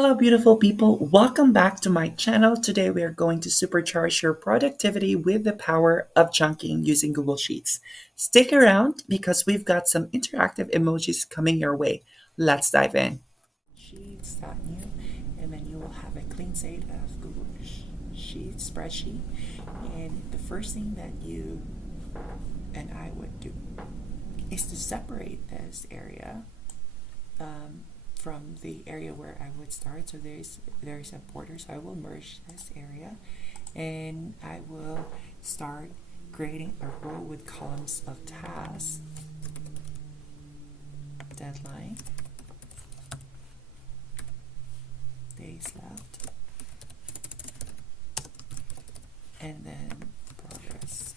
Hello, beautiful people. Welcome back to my channel. Today, we are going to supercharge your productivity with the power of chunking using Google Sheets. Stick around because we've got some interactive emojis coming your way. Let's dive in. Sheets.new, and then you will have a clean slate of Google Sheets spreadsheet. And the first thing that you and I would do is to separate this area from the area where I would start. So there's a border, so I will merge this area and I will start creating a row with columns of tasks, deadline, days left, and then progress.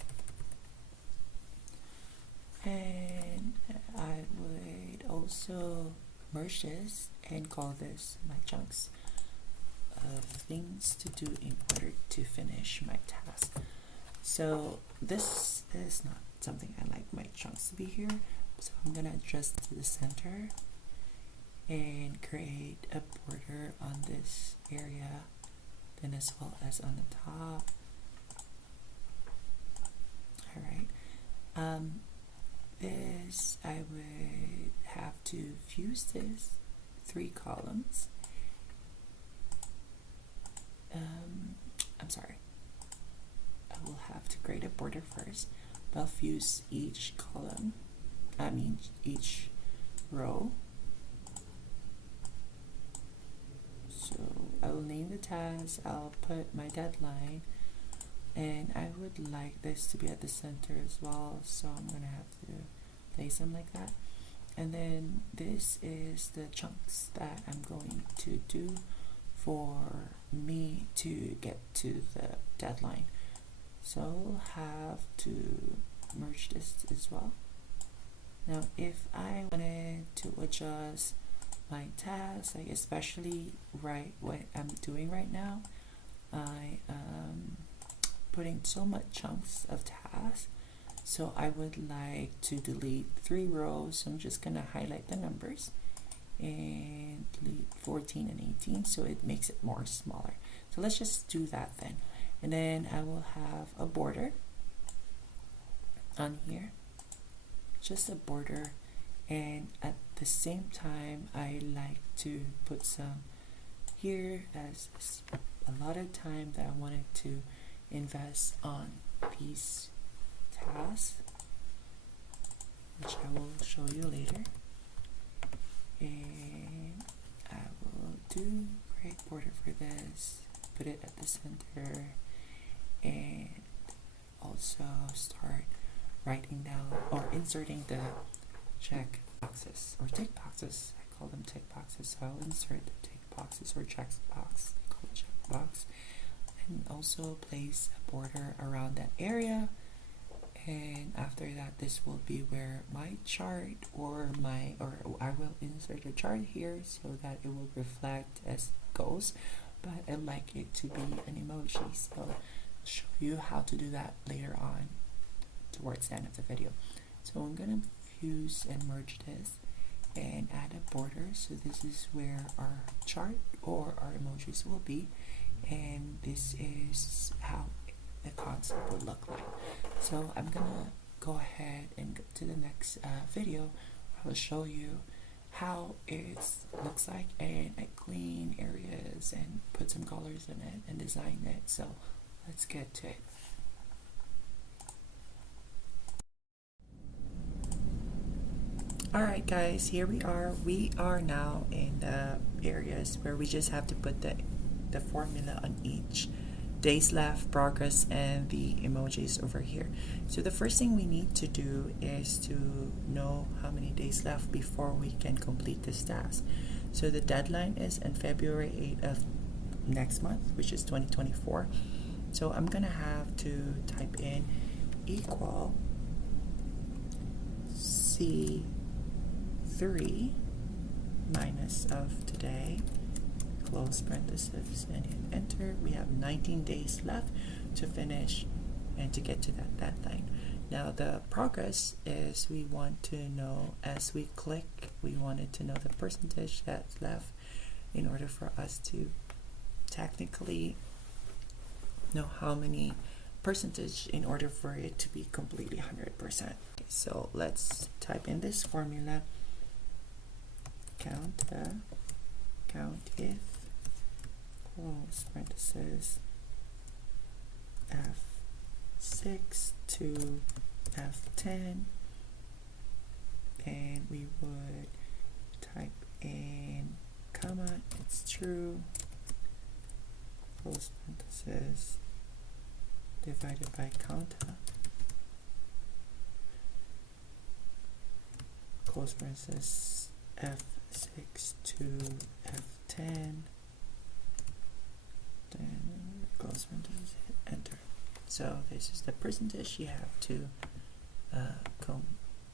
And I would also merge this and call this my chunks of things to do in order to finish my task. So this is not something I like my chunks to be here, so I'm gonna adjust to the center and create a border on this area, then as well as on the top. All right. This I would have to fuse this 3 columns. I'm sorry. I will have to create a border first. I'll fuse each column. Each row. So I will name the task. I'll put my deadline. And I would like this to be at the center as well, so I'm going to have to place them like that. And then this is the chunks that I'm going to do for me to get to the deadline. So I'll have to merge this as well. Now if I wanted to adjust my tasks, like especially what I'm doing right now, I putting so much chunks of tasks, so I would like to delete 3 rows. So I'm just gonna highlight the numbers and delete 14 and 18, so it makes it more smaller. So let's just do that then. And then I will have a border on here, just a border, and at the same time I like to put some here, as a lot of time that I wanted to invest on these tasks, which I will show you later. And I will do create border for this, put it at the center, and also start writing down or inserting the check boxes or tick boxes. I call them tick boxes, so I'll insert the tick boxes or check box. I call it check box. And also place a border around that area, and after that this will be where my chart or I will insert a chart here so that it will reflect as it goes, but I like it to be an emoji, so I'll show you how to do that later on towards the end of the video. So I'm gonna fuse and merge this and add a border, so this is where our chart or our emojis will be. And this is how the concept would look like. So I'm gonna go ahead and go to the next video. I will show you how it looks like, and I clean areas and put some colors in it and design it. So let's get to it. Alright guys, here we are. We are now in the areas where we just have to put the formula on each, days left, progress, and the emojis over here. So the first thing we need to do is to know how many days left before we can complete this task. So the deadline is on February 8th of next month, which is 2024. So I'm gonna have to type in equal C3 minus of today, close parentheses, and hit enter. We have 19 days left to finish and to get to that deadline. Now the progress is we want to know, as we click, we wanted to know the percentage that's left in order for us to technically know how many percentage in order for it to be completely 100%. So let's type in this formula. Count if, close parenthesis, F6 to F10, and we would type in comma, it's true, close parenthesis, divided by counter, close parenthesis, F6 to F10, then close parenthesis, hit enter. So this is the percentage you have to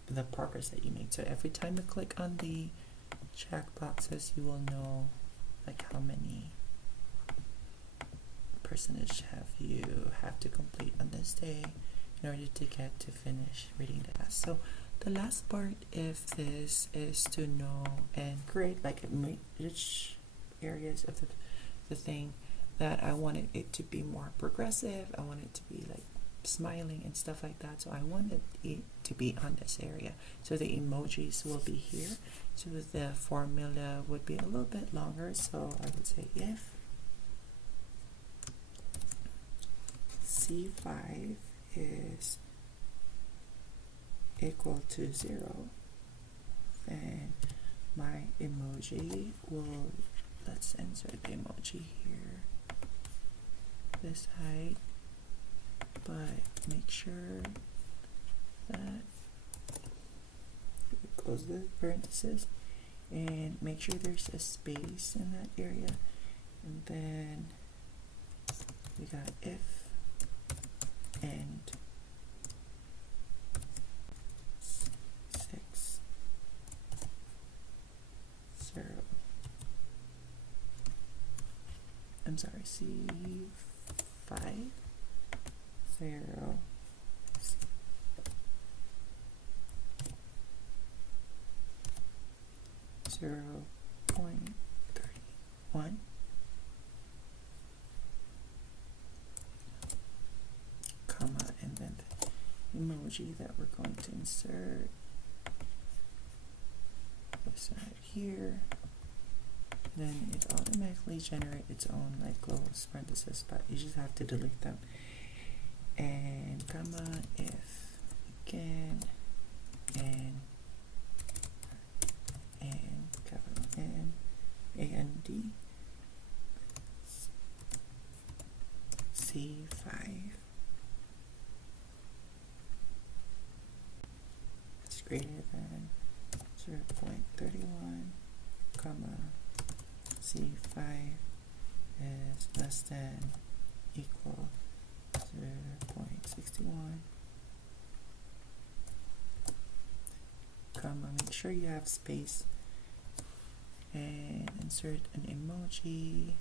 the progress that you made. So every time you click on the check boxes, you will know like how many percentage have to complete on this day in order to get to finish reading the task. So the last part of this is to know and create like which areas of the thing that I wanted it to be more progressive. I want it to be like smiling and stuff like that. So I wanted it to be on this area. So the emojis will be here. So the formula would be a little bit longer. So I would say if C5 is equal to 0, then my emoji will, let's insert the emoji here, this height, but make sure that close the parenthesis and make sure there's a space in that area, and then we got if and 6 0. I'm sorry, C5 0 0.31, comma, and then the emoji that we're going to insert this right here. Then it automatically generates its own like close parenthesis, but you just have to delete them. And comma, if again, and capital N, A-N-D, C5 is greater than 0.31, comma, C5 is less than equal 0.61, comma, make sure you have space and insert an emoji.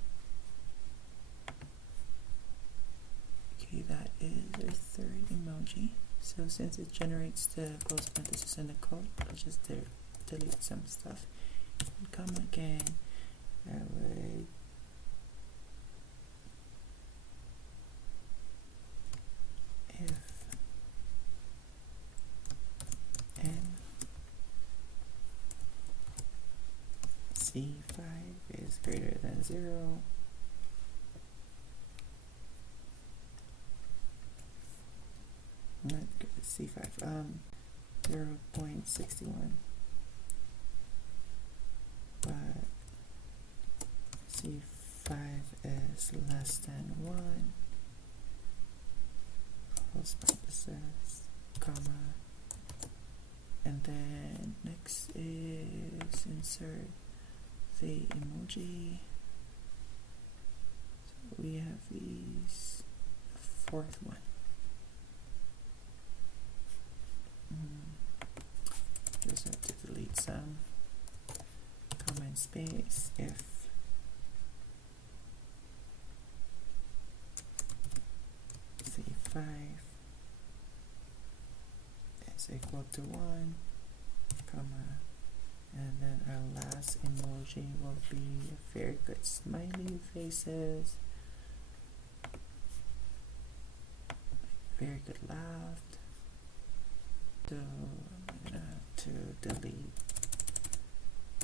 Okay, that is our third emoji. So since it generates the close parenthesis in the code, I'll just delete some stuff. And come again, I would if n C5 is greater than 0, not good, C5, 0.61, but C5 is less than 1, close parenthesis, comma, and then next is insert the emoji. So we have these, the fourth one. Just have to delete some, comment space, if C5 is equal to 1, comma, And then our last emoji will be very good smiley faces, very good laugh. So I'm gonna have to delete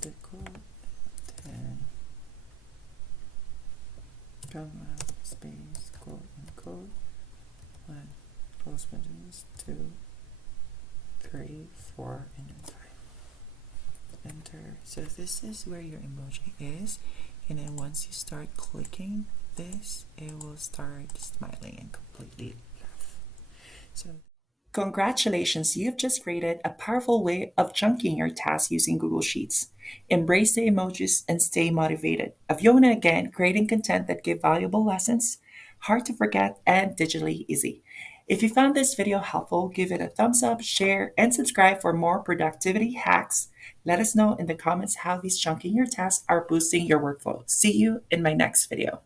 the code and comma space quote and code 1 close parentheses 2 3 4 and then 5. Enter. So this is where your emoji is, and then once you start clicking this, it will start smiling and completely laugh. So congratulations, you've just created a powerful way of chunking your tasks using Google Sheets. Embrace the emojis and stay motivated. Aviona again, creating content that give valuable lessons, hard to forget, and digitally easy. If you found this video helpful, give it a thumbs up, share, and subscribe for more productivity hacks. Let us know in the comments how these chunking your tasks are boosting your workflow. See you in my next video.